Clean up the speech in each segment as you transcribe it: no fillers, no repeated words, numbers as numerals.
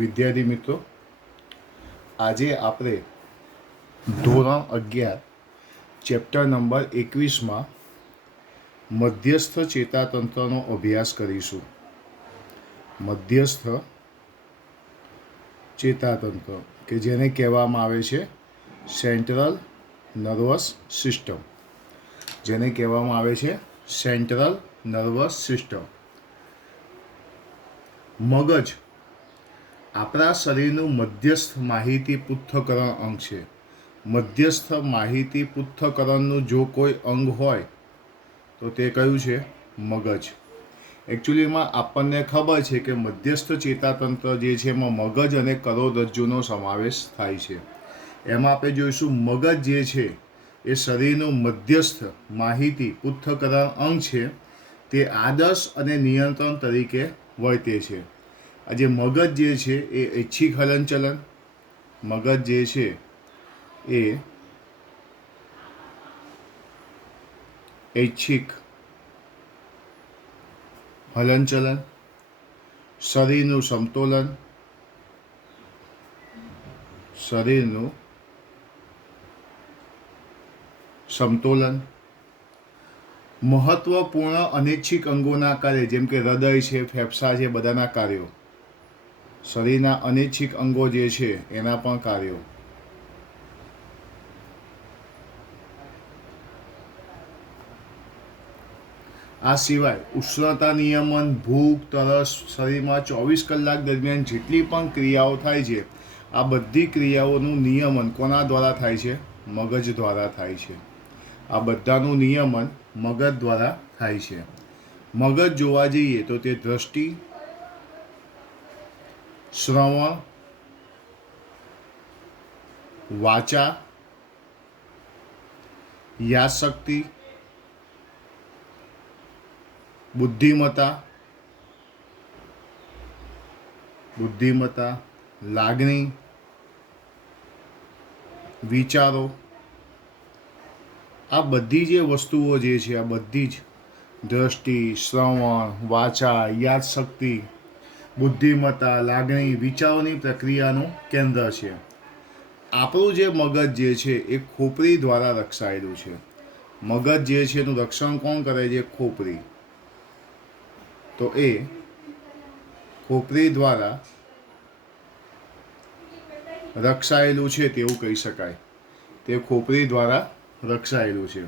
વિદ્યાર્થી મિત્રો, આજે આપણે ધોરણ 11 ચેપ્ટર નંબર 21માં મધ્યસ્થ ચેતાતંત્રનો અભ્યાસ કરીશું. મધ્યસ્થ ચેતાતંત્ર કે જેને કહેવામાં આવે છે સેન્ટ્રલ નર્વસ સિસ્ટમ. મગજ આપણા શરીરનું મધ્યસ્થ માહિતી પૃથ્થકરણ અંગ છે. મધ્યસ્થ માહિતી પૃથ્થકરણનું જો કોઈ અંગ હોય તો તે કયું છે? મગજ. એકચ્યુઅલીમાં આપણને ખબર છે કે મધ્યસ્થ ચેતાતંત્ર જે છે એમાં મગજ અને કરોડરજ્જુનો સમાવેશ થાય છે. એમાં આપણે જોઈશું મગજ જે છે એ શરીરનું મધ્યસ્થ માહિતી પૃથ્થકરણ અંગ છે. તે આદર્શ અને નિયંત્રણ તરીકે વર્તે છે. આજે મગજ જે છે એ ઐચ્છિક હલનચલન, મગજ જે છે એ ઐચ્છિક હલનચલન, શરીરનું સમતોલન, મહત્વપૂર્ણ અનૈચ્છિક અંગોના કાર્ય જેમ કે હૃદય છે, ફેફસા છે, બધાના કાર્યો, શરીરના અનૈચ્છિક અંગો જે છે એના પણ કાર્યો, આ સિવાય ઉષ્ણતા નિયમન, ભૂખ, તરસ, શરીરમાં 24 કલાક દરમિયાન જેટલી પણ ક્રિયાઓ થાય છે આ બધી ક્રિયાઓનું નિયમન કોના દ્વારા થાય છે? મગજ દ્વારા થાય છે. આ બધાનું નિયમન મગજ દ્વારા થાય છે. મગજ જોવા જઈએ તો તે દ્રષ્ટિ, શ્રવણ, વાચા, યાદશક્તિ, બુદ્ધિમત્તા, લાગણી, વિચારો, આ બધી જે વસ્તુઓ જે છે આ બધી જ દ્રષ્ટિ, શ્રવણ, વાચા, યાદશક્તિ, બુદ્ધિમત્તા, લાગણી, વિચારોની પ્રક્રિયાનું કેન્દ્ર છે. આપણું જે મગજ જે છે એ ખોપરી દ્વારા રક્ષાયેલું છે. મગજ જે છે એનું રક્ષણ કોણ કરે છે? ખોપરી. તો એ ખોપરી દ્વારા રક્ષાયેલું છે તેવું કહી શકાય. તે ખોપરી દ્વારા રક્ષાયેલું છે.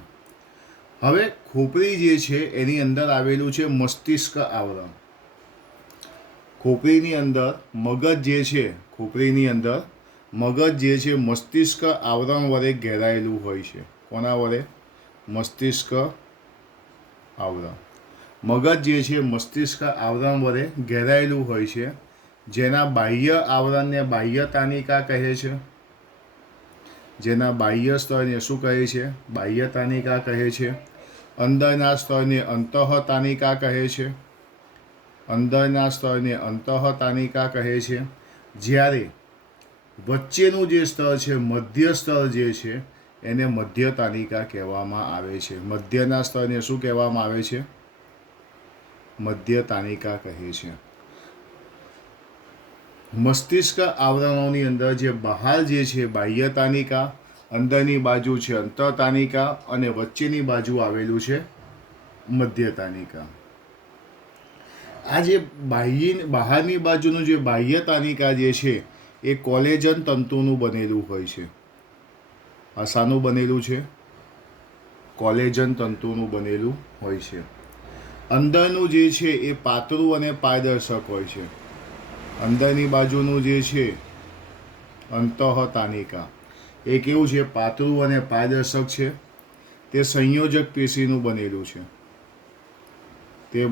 હવે ખોપરી જે છે એની અંદર આવેલું છે મસ્તિષ્ક આવરણ. ખોપરીની અંદર મગજ જે છે મસ્તિષ્ક આવરણ વડે ઘેરાયેલું હોય છે. કોના વડે? મસ્તિષ્ક આવરણ. મગજ જે છે મસ્તિષ્ક આવરણ વડે ઘેરાયેલું હોય છે, જેના બાહ્ય આવરણને બાહ્ય તાનિકા કહે છે. જેના બાહ્ય સ્તરને શું કહે છે? બાહ્ય તાનિકા કહે છે. અંદરના સ્તરને અંતઃતાનિકા કહે છે. જ્યારે વચ્ચેનું જે સ્તર છે, મધ્ય સ્તર જે છે એને મધ્ય તાનિકા કહેવામાં આવે છે. મધ્યના સ્તરને શું કહેવામાં આવે છે? મધ્ય તાનિકા કહે છે. મસ્તિષ્ક આવરણોની અંદર જે બહાર જે છે બાહ્ય તાનિકા, અંદરની બાજુ છે અંતઃતાનિકા અને વચ્ચેની બાજુ આવેલું છે મધ્ય તાનિકા. આ જે બહારની બાજુનું જે બાહ્ય તાનિકા જે છે એ કોલેજન તંતુનું બનેલું હોય છે. આ શાનું બનેલું છે? કોલેજન તંતુનું બનેલું હોય છે. અંદરનું જે છે એ પાતળું અને પારદર્શક હોય છે. અંદરની બાજુનું જે છે અંતઃતાનિકા એ કેવું છે? પાતળું અને પારદર્શક છે. તે સંયોજક પેશીનું બનેલું છે. તે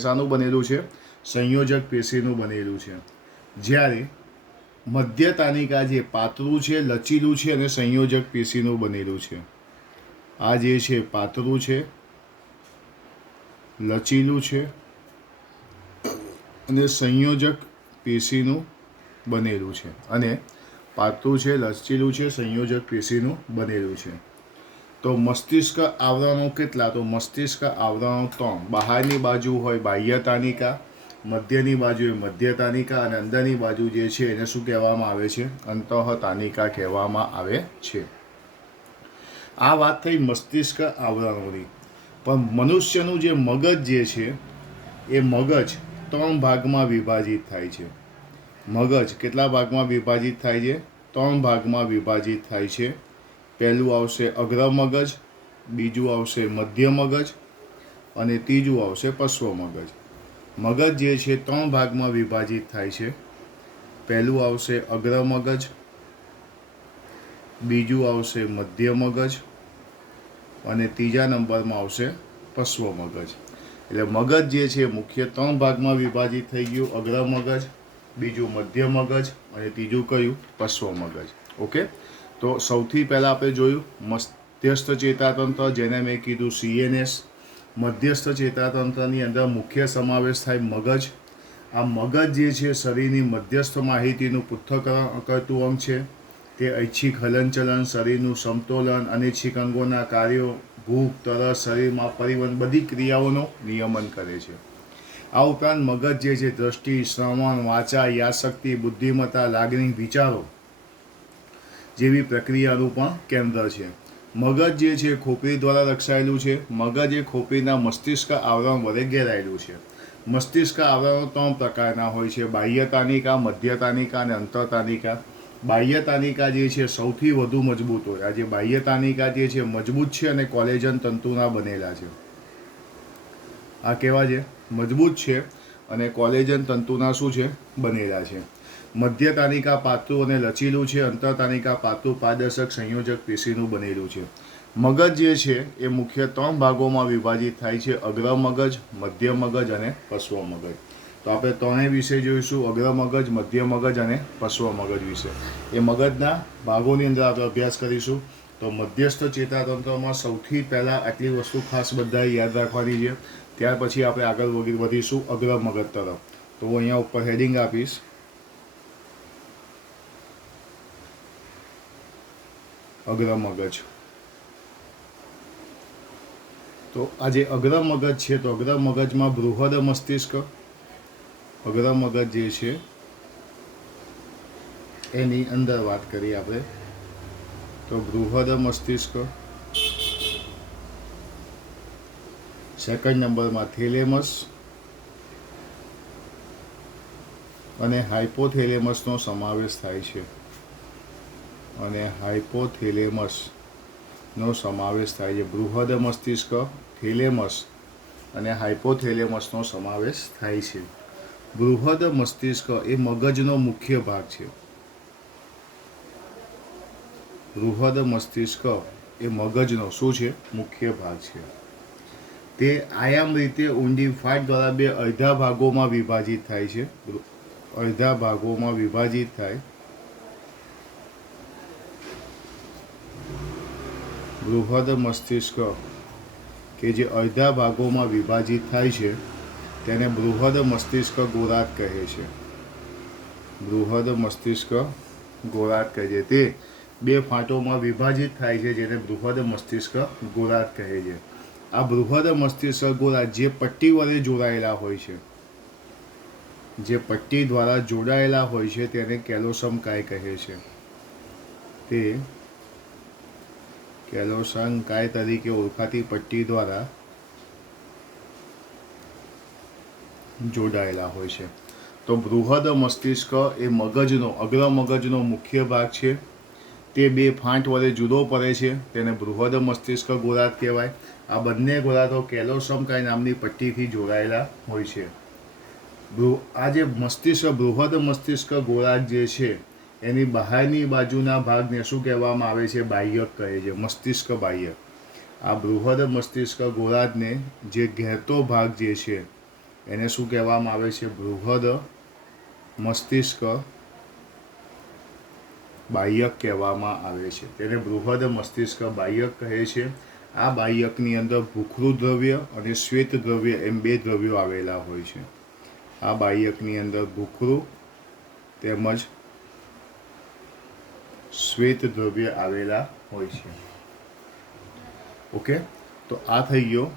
શાનું બનેલું છે? સંયોજક પેશીનું બનેલું છે. જ્યારે મધ્ય તાનિકા જે પાતળું છે, લચીલું છે અને સંયોજક પેશીનું બનેલું છે. આ જે છે પાતળું છે, લચીલું છે અને સંયોજક પેશીનું બનેલું છે. તો મસ્તિષ્ક આવરણો કેટલા? તો મસ્તિષ્ક આવરણો 3. બહારની બાજુ હોય બાહ્ય તાનિકા, મધ્યની બાજુ એ મધ્યતાનિકા અને અંદરની બાજુ જે છે એને શું કહેવામાં આવે છે? અંતઃતાનિકા કહેવામાં આવે છે. આ વાત થઈ મસ્તિષ્ક આવરણોની. પણ મનુષ્યનું જે મગજ જે છે એ મગજ 3 ભાગમાં વિભાજિત થાય છે. મગજ કેટલા ભાગમાં વિભાજિત થાય છે? 3 ભાગમાં વિભાજિત થાય છે. પહેલું આવશે અગ્ર મગજ, બીજું આવશે મધ્ય મગજ અને ત્રીજું આવશે પશ્વ મગજ. મગજ જે છે 3 ભાગમાં વિભાજિત થાય છે. પહેલું આવશે અગ્ર મગજ, બીજું આવશે મધ્ય મગજ અને ત્રીજા નંબરમાં આવશે પશ્વ મગજ. એટલે મગજ જે છે મુખ્ય 3 ભાગમાં વિભાજિત થઈ ગયું. અગ્ર મગજ, બીજું મધ્ય મગજ અને ત્રીજું કયું? પશ્વ મગજ. ઓકે, તો સૌથી પહેલાં આપણે જોયું મધ્યસ્થ ચેતાતંત્ર, જેને મેં કીધું CNS. મધ્યસ્થ ચેતાતંત્રની અંદર મુખ્ય સમાવેશ થાય મગજ. આ મગજ જે છે શરીરની મધ્યસ્થ માહિતીનું પૃથ્થકરણ કરતું અંગ છે. તે ઐચ્છિક હલનચલન, શરીરનું સમતોલન, અનૈચ્છિક અંગોના કાર્યો, ભૂખ, તરસ, શરીરમાં પરિવહન બધી ક્રિયાઓનું નિયમન કરે છે. આ ઉપરાંત મગજ જે છે દ્રષ્ટિ, શ્રવણ, વાચા, યાદશક્તિ, બુદ્ધિમત્તા, લાગણી, વિચારો જેવી પ્રક્રિયાનું પણ કેન્દ્ર છે. મગજ જે છે ખોપરી દ્વારા રક્ષાયેલું છે. મગજ એ ખોપરીના મસ્તિષ્ક આવરણ વડે ઘેરાયેલું છે. મસ્તિષ્ક આવરણો 3 પ્રકારના હોય છે: બાહ્યતાનિકા, મધ્યતાનિકા અને અંતઃતાનિકા. બાહ્યતાનિકા જે છે સૌથી વધુ મજબૂત હોય. આ જે બાહ્યતાનિકા જે છે મજબૂત છે અને કોલેજન તંતુના બનેલા છે. આ કેવા છે? મજબૂત છે અને કોલેજન તંતુના શું છે? બનેલા છે. મધ્યતાનિકા પાતળું અને લચીલું છે. અંતઃતાનિકા પાતળું, પારદર્શક, સંયોજક પેશીનું બનેલું છે. મગજ જે છે એ મુખ્ય 3 ભાગોમાં વિભાજિત થાય છે: અગ્ર મગજ, મધ્ય મગજ અને પશ્વ મગજ. તો આપણે ત્રણેય વિશે જોઈશું: અગ્ર મગજ, મધ્ય મગજ અને પશ્વ મગજ વિશે. એ મગજના ભાગોની અંદર આપણે અભ્યાસ કરીશું. તો મધ્યસ્થ ચેતાતંત્રમાં સૌથી પહેલાં આટલી વસ્તુ ખાસ બધાએ યાદ રાખવાની છે. ત્યાર પછી આપણે આગળ વધીશું અગ્ર મગજ તરફ. તો હું અહીંયા ઉપર હેડિંગ આપીશ અગ્ર મગજ. તો આ જે અગ્ર મગજ છે તો અગ્ર મગજમાં બૃહદ મસ્તિષ્ક, અગ્ર મગજ જે છે એની અંદર વાત કરીએ આપણે તો બૃહદ મસ્તિષ્ક, સેકન્ડ નંબરમાં થેલેમસ અને હાઇપોથેલેમસનો સમાવેશ થાય છે. અને હાઇપોથેલેમસનો સમાવેશ થાય છે. બૃહદ મસ્તિષ્ક, થેલેમસ અને હાઇપોથેલેમસનો સમાવેશ થાય છે. બૃહદ મસ્તિષ્ક એ મગજનો મુખ્ય ભાગ છે. બૃહદ મસ્તિષ્ક એ મગજનો શું છે? મુખ્ય ભાગ છે. તે આયામ રીતે ઊંડી ફાટ દ્વારા 2 અડધા ભાગોમાં વિભાજિત થાય છે. અડધા ભાગોમાં વિભાજિત થાય. બૃહદ મસ્તિષ્ક કે જે અડધા ભાગોમાં વિભાજિત થાય છે તેને બૃહદ મસ્તિષ્ક ગોળાર્ધ કહે છે. બૃહદ મસ્તિષ્ક ગોળાર્ધ કહે છે. તે 2 ફાંટોમાં વિભાજિત થાય છે જેને બૃહદ મસ્તિષ્ક ગોળાર્ધ કહે છે. આ બૃહદ મસ્તિષ્ક ગોળાર્ધ જે પટ્ટી વડે જોડાયેલા હોય છે, જે પટ્ટી દ્વારા જોડાયેલા હોય છે તેને કેલોસમ કાય કહે છે. તે કેલોસમ કાય તરીકે ઓળખાતી પટ્ટી દ્વારા જોડાયેલા હોય છે. તો બૃહદ મસ્તિષ્ક એ મગજનો, અગ્ર મગજનો મુખ્ય ભાગ છે. તે 2 ફાંટ વડે જુદો પડે છે. તેને બૃહદ મસ્તિષ્ક ગોળાર્ધ કહેવાય. આ બંને ગોળાર્ધો કેલોસમ કાય નામની પટ્ટીથી જોડાયેલા હોય છે. આ જે મસ્તિષ્ક, બૃહદ મસ્તિષ્ક ગોળાર્ધ જે છે એની બહારની બાજુના ભાગને શું કહેવામાં આવે છે? બાહ્યક કહે છે. મસ્તિષ્ક બાહ્યક. આ બૃહદ મસ્તિષ્ક ગોળાર્ધને જે ઘેરતો ભાગ જે છે એને શું કહેવામાં આવે છે? બૃહદ મસ્તિષ્ક બાહ્યક કહેવામાં આવે છે. તેને બૃહદ મસ્તિષ્ક બાહ્યક કહે છે. આ બાહ્યકની અંદર ભૂખરું દ્રવ્ય અને શ્વેત દ્રવ્ય એમ 2 દ્રવ્યો આવેલા હોય છે. આ બાહ્યકની અંદર ભૂખરું તેમજ શ્વેત દ્રવ્ય આવેલા હોય છે. ઓકે, તો આ થઈ ગયો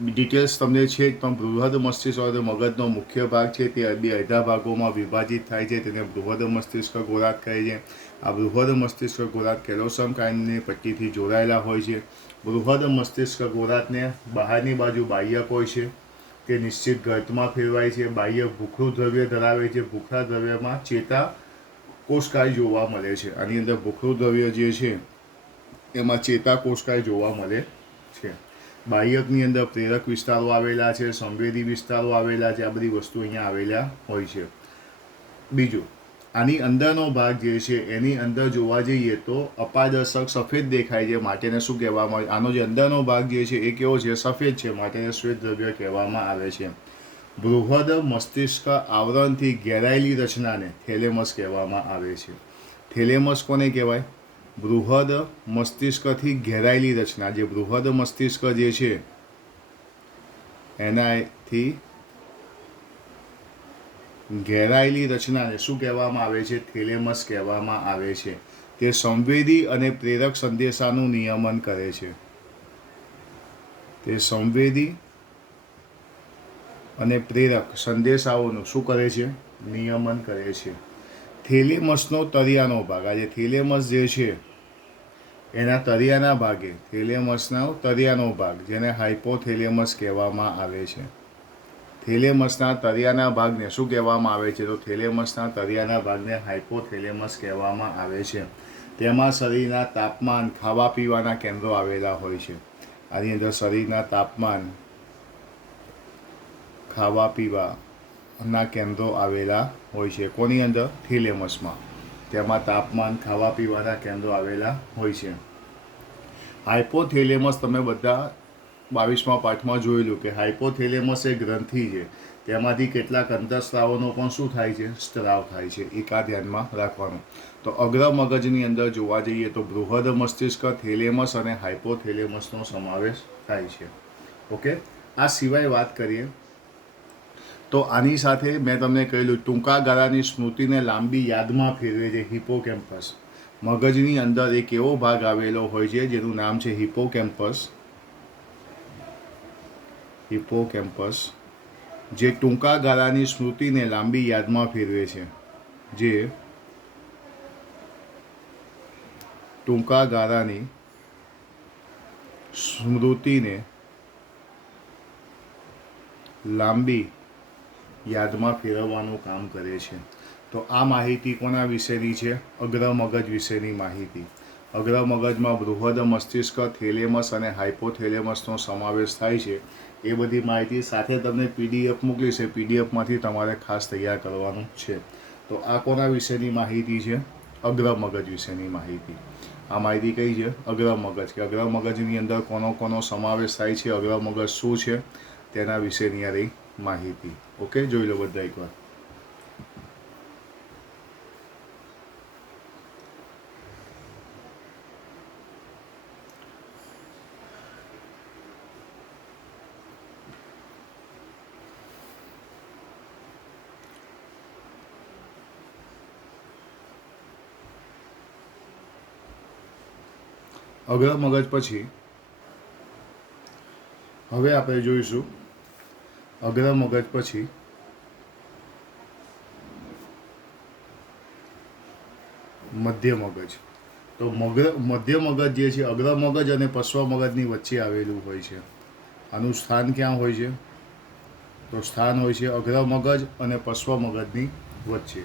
ડિટેલ્સ તમને છે પણ બૃહદ મસ્તિષ્ક હોય તો મગજનો મુખ્ય ભાગ છે તે બે અડધા ભાગોમાં વિભાજિત થાય છે, તેને બૃહદ મસ્તિષ્ક ગોળાર્ધ કહે છે. આ બૃહદ મસ્તિષ્ક ગોળાર્ધ કેલોસમ કાયનની પટ્ટીથી જોડાયેલા હોય છે. બૃહદ મસ્તિષ્ક ગોળાર્ધને બહારની બાજુ બાહ્યક હોય છે, તે નિશ્ચિત ગર્તમાં ફેરવાય છે. બાહ્ય ભૂખરું દ્રવ્ય ધરાવે છે. ભૂખરા દ્રવ્યમાં ચેતા કોષકાય જોવા મળે છે. આની અંદર ભૂખરું દ્રવ્ય જે છે એમાં ચેતા કોષકાય જોવા મળે છે. બાહ્યકની અંદર પ્રેરક વિસ્તારો આવેલા છે, સંવેદી વિસ્તારો આવેલા છે. આ બધી વસ્તુ અહીંયા આવેલા હોય છે. બીજું, આની અંદરનો ભાગ જે છે એની અંદર જોવા જઈએ તો અપારદર્શક સફેદ દેખાય છે, માટેને શું કહેવામાં આવે? આનો જે અંદરનો ભાગ જે છે એ કેવો છે? સફેદ છે, માટેને શ્વેત દ્રવ્ય કહેવામાં આવે છે. બૃહદ મસ્તિષ્ક આવરણથી ઘેરાયેલી રચનાને થેલેમસ કહેવામાં આવે છે. થેલેમસ કોને કહેવાય? બૃહદ મસ્તિષ્કથી ઘેરાયેલી રચના. જે બૃહદ મસ્તિષ્ક જે છે એનાથી ઘેરાયેલી રચનાને શું કહેવામાં આવે છે? થેલેમસ કહેવામાં આવે છે. તે સંવેદી અને પ્રેરક સંદેશાનું નિયમન કરે છે. તે સંવેદી અને પ્રેરક સંદેશાઓનું શું કરે છે? નિયમન કરે છે. થેલેમસનો તળિયાનો ભાગ, આ જે થેલેમસ જે છે એના તળિયાના ભાગે, થેલેમસનો તળિયાનો ભાગ જેને હાઇપોથેલેમસ કહેવામાં આવે છે. થેલેમસના તળિયાના ભાગને શું કહેવામાં આવે છે? તો થેલેમસના તળિયાના ભાગને હાઇપોથેલેમસ કહેવામાં આવે છે. તેમાં શરીરના તાપમાન, ખાવા પીવાના કેન્દ્રો આવેલા હોય છે. આની અંદર શરીરના તાપમાન, ખાવા પીવાના કેન્દ્રો આવેલા હોય છે. કોની અંદર? થેલેમસમાં. તેમાં તાપમાન, ખાવા પીવાના કેન્દ્રો આવેલા હોય છે. હાઇપોથેલેમસ તમે બધા 22મા પાઠમાં જોયેલું કે હાઇપોથેલેમસ એ ગ્રંથિ છે, તેમાંથી કેટલાક અંતઃસ્રાવોનો પણ શું થાય છે? સ્ત્રાવ થાય છે. એક આ ધ્યાનમાં રાખવાનું. તો અગ્ર મગજની અંદર જોવા જઈએ તો બૃહદ મસ્તિષ્ક, થેલેમસ અને હાઇપોથેલેમસનો સમાવેશ થાય છે. ઓકે, આ સિવાય વાત કરીએ તો આની સાથે મેં તમને કહેલું ટૂંકા ગાળાની સ્મૃતિને લાંબી યાદમાં ફેરવે છે હિપોકેમ્પસ. મગજની અંદર એક એવો ભાગ આવેલો હોય છે જેનું નામ છે હિપોકેમ્પસ. હિપોકેમ્પસ જે ટૂંકા ગાળાની સ્મૃતિને લાંબી યાદમાં ફેરવે છે. જે ટૂંકા ગાળાની સ્મૃતિને લાંબી યાદમાં ફેરવવાનું કામ કરે છે. તો આ માહિતી કોના વિશેની છે? અગ્ર મગજ વિશેની માહિતી. અગ્ર મગજમાં બૃહદ મસ્તિષ્ક, થેલેમસ અને હાઇપોથેલેમસનો સમાવેશ થાય છે. એ બધી માહિતી સાથે તમને PDF મોકલી છે. PDFમાંથી તમારે ખાસ તૈયાર કરવાનું છે. તો આ કોના વિશેની માહિતી છે? અગ્ર મગજ વિશેની માહિતી. આ માહિતી કઈ છે? અગ્ર મગજ. કે અગ્ર મગજની અંદર કોનો સમાવેશ થાય છે, અગ્ર મગજ શું છે તેના વિશેની આ રહી માહિતી. ઓકે, જોઈ લો બધા એકવાર. અગ્ર મગજ પછી હવે આપણે જોઈશું અગ્ર મગજ પછી મધ્ય મગજ. તો મધ્ય મગજ જે છે અગ્ર મગજ અને પશ્વ મગજની વચ્ચે આવેલું હોય છે. આનું સ્થાન ક્યાં હોય છે? તો સ્થાન હોય છે અગ્ર મગજ અને પશ્વ મગજની વચ્ચે.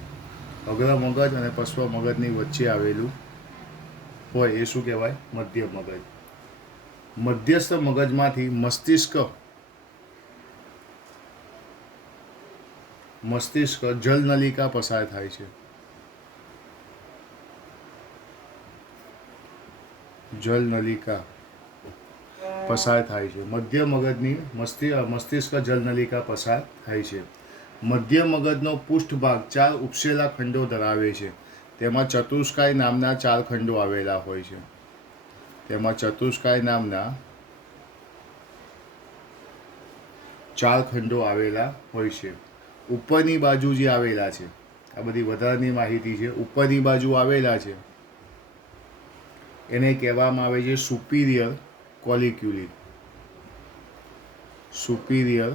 અગ્ર મગજ અને પશ્વ મગજની વચ્ચે આવેલું હોય એ શું કહેવાય? મધ્ય મગજ. મધ્યસ્થ મગજમાંથી મસ્તિષ્ક જલનલિકા પસાર થાય છે. જલનલિકા પસાર થાય છે. મધ્ય મગજની મસ્તિષ્ક જલનલિકા પસાર થાય છે. મધ્ય મગજનો પૃષ્ઠભાગ 4 ઉપસેલા ખંડો ધરાવે છે. તેમાં ચતુષ્કાય નામના 4 ખંડો આવેલા હોય છે. તેમાં ચતુષ્કાય નામના 4 ખંડો આવેલા હોય છે. ઉપરની બાજુ જે આવેલા છે, આ બધી વધારાની માહિતી છે. ઉપરની બાજુ આવેલા છે એને કહેવામાં આવે છે સુપિરિયર કોલિક્યુલી. સુપિરિયર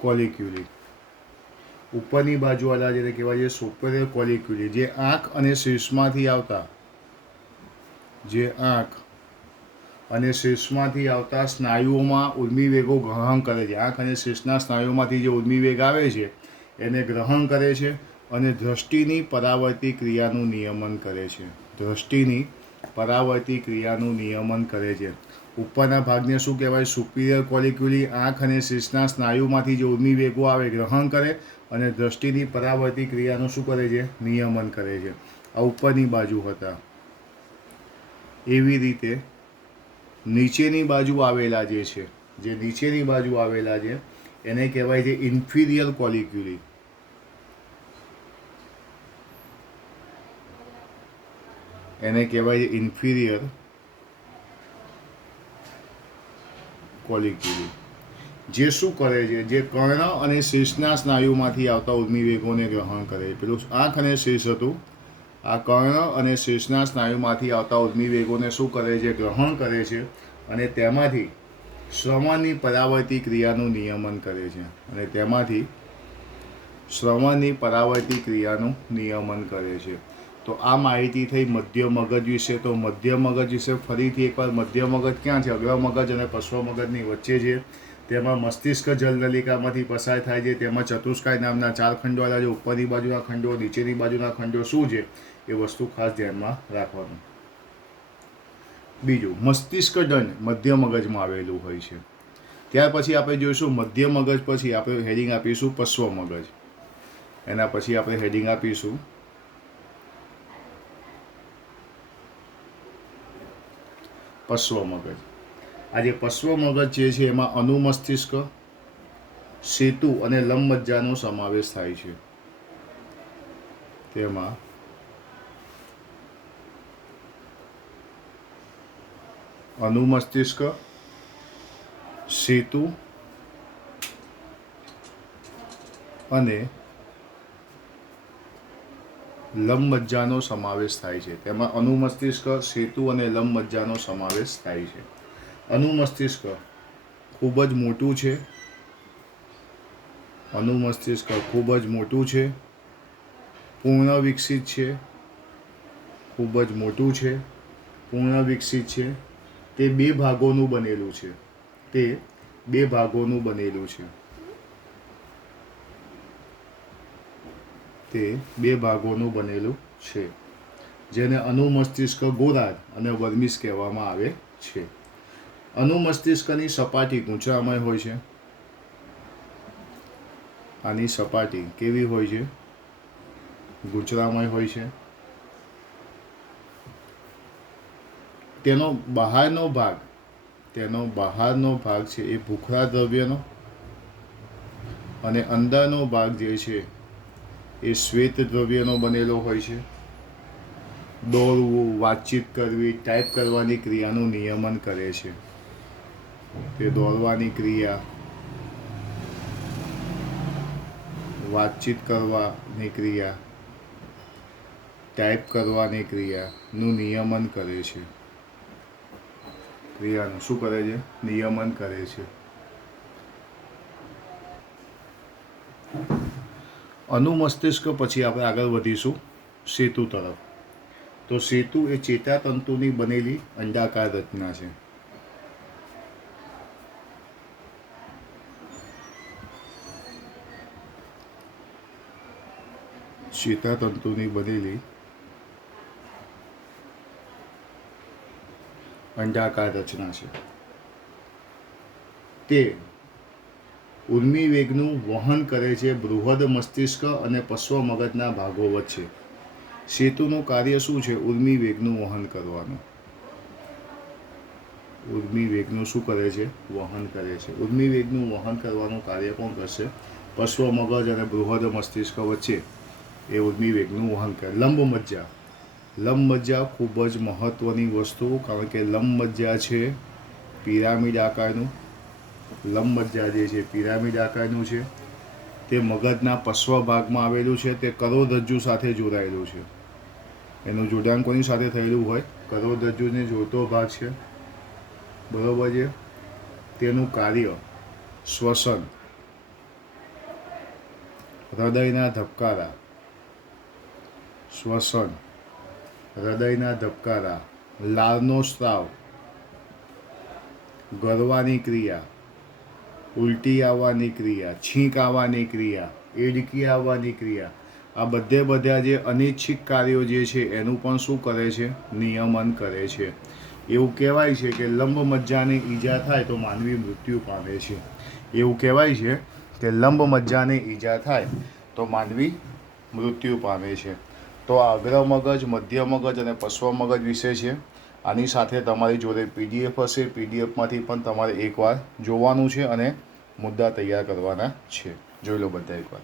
કોલિક્યુલી. ઉપરની બાજુવાળા જેને કહેવાય છે સુપિરિયર કોલિક્યુલી, જે આંખ અને શીર્ષમાંથી આવતા સ્નાયુઓમાં ઉર્મિવેગો ગ્રહણ કરે છે. આંખ અને શીર્ષના સ્નાયુઓમાંથી જે ઉર્મિવેગ આવે છે એને ગ્રહણ કરે છે અને દ્રષ્ટિની પરાવર્તી ક્રિયાનું નિયમન કરે છે. ઉપરના ભાગને શું કહેવાય? સુપિરિયર કોલિક્યુલી. આંખ અને શીર્ષના સ્નાયુમાંથી જે ઉર્મિવેગો આવે ગ્રહણ કરે અને દ્રષ્ટિની પરાવર્તી ક્રિયાનું શું કરે છે? નિયમન કરે છે. આ ઉપરની બાજુ હતા. એવી રીતે નીચેની બાજુ આવેલા છે એને કહેવાય છે ઇન્ફિરિયર કોલિક્યુલી. જે શું કરે છે? જે કર્ણ અને શીર્ષના સ્નાયુમાંથી આવતા ઉર્મિવેગોને ગ્રહણ કરે છે. પેલું આંખ અને શીર્ષ હતું. આ કર્ણ અને શીર્ષના સ્નાયુમાંથી આવતા ઉર્મિવેગોને શું કરે છે? ગ્રહણ કરે છે અને તેમાંથી શ્રવણની પરાવર્તી ક્રિયાનું નિયમન કરે છે. તો આ માહિતી થઈ મધ્ય મગજ વિશે. તો મધ્ય મગજ વિશે ફરીથી એકવાર, મધ્ય મગજ ક્યાં છે? અગ્ર મગજ અને પશ્વ મગજની વચ્ચે છે. તેમાં મસ્તિષ્ક જલનલિકામાંથી પસાર થાય છે. તેમાં ચતુષ્કાય નામના 4 ખંડો આવેલા છે. ઉપરની બાજુના ખંડો, નીચેની બાજુના ખંડો શું છે એ વસ્તુ ખાસ ધ્યાનમાં રાખવાનું. બીજું, મસ્તિષ્ક દંડ મધ્ય મગજમાં આવેલું હોય છે. ત્યાર પછી આપણે જોઈશું મધ્ય મગજ પછી આપણે હેડિંગ આપીશું પશ્વ મગજ. એના પછી આપણે હેડિંગ આપીશું પશ્વ મગજ. આ જે પશ્વ મગજ જે છે એમાં અનુમસ્તિષ્ક, સેતુ અને લંબમજ્જાનો સમાવેશ થાય છે. તેમાં અનુમસ્તિષ્ક, સેતુ અને લંબમજ્જાનો સમાવેશ થાય છે. અનુમસ્તિષ્ક ખૂબ જ મોટું છે. પૂર્ણ વિકસિત છે. તે બે ભાગોનું બનેલું છે. જેને અનુમસ્તિષ્ક ગોળાર્ધ અને વર્મિસ કહેવામાં આવે છે. અનુમસ્તિષ્કની સપાટી ગૂંચળામય હોય છે. આની સપાટી કેવી હોય છે? ગૂંચળામય હોય છે. તેનો બહારનો ભાગ છે એ ભૂખરા દ્રવ્યનો અને અંદરનો ભાગ જે છે એ શ્વેત દ્રવ્યનો બનેલો હોય છે. દોડવું, વાતચીત કરવી, ટાઈપ કરવાની ક્રિયાનું નિયમન કરે છે. તે દોડવાની ક્રિયા, વાતચીત કરવાની ક્રિયા, ટાઈપ કરવાની ક્રિયાનું નિયમન કરે છે. નિયમન કરે છે. અનુમસ્તિષ્ક પછી આપણે આગળ વધીશું સેતુ તરફ. તો સેતુ એ ચેતાતંતુની બનેલી અંડાકાર રચના છે. ચેતાતંતુની બનેલી અંડાકાર રચના છે. તે ઉર્મિવેગનું વહન કરે છે બૃહદ મસ્તિષ્ક અને પશ્વ મગજના ભાગો વચ્ચે. સેતુનું કાર્ય શું છે? ઉર્મિવેગનું વહન કરવાનું. ઉર્મિવેગનું વહન કરવાનું કાર્ય કોણ કરશે? પશ્વ મગજ અને બૃહદ મસ્તિષ્ક વચ્ચે એ ઉર્મિવેગનું વહન કરે. લંબમજ્જા ખૂબ જ મહત્વની વસ્તુ, કારણ કે લંબમજ્જા છે પિરામિડ આકારનું. છે. તે મગજના પશ્વ ભાગમાં આવેલું છે. તે કરોડરજ્જુ સાથે જોડાયેલું છે. એનું જોડાણ કોની સાથે થયેલું હોય? કરોડરજ્જુને જોડતો ભાગ છે, બરોબર છે. તેનું કાર્ય શ્વસન, હૃદયના ધબકારા, શ્વસન, હૃદયના ધબકારા, લાળનો સ્ત્રાવ, ગળવાની ક્રિયા, ઉલટી આવવાની ક્રિયા, છીંક આવવાની ક્રિયા, એડકી આવવાની ક્રિયા, આ બધા જે અનિચ્છિક કાર્યો જે છે એનું પણ શું કરે છે? નિયમન કરે છે. એવું કહેવાય છે કે લંબ મજ્જાની ઈજા થાય તો માનવી મૃત્યુ પામે છે. એવું કહેવાય છે કે લંબ મજ્જાની ઈજા થાય તો માનવી મૃત્યુ પામે છે. તો આ અગ્ર મગજ, મધ્ય મગજ અને પશ્વ મગજ વિશે છે. આની સાથે તમારી જોડે PDF હશે. PDFમાંથી પણ તમારે એકવાર જોવાનું છે અને મુદ્દા તૈયાર કરવાના છે. જોઈ લો બધા એકવાર.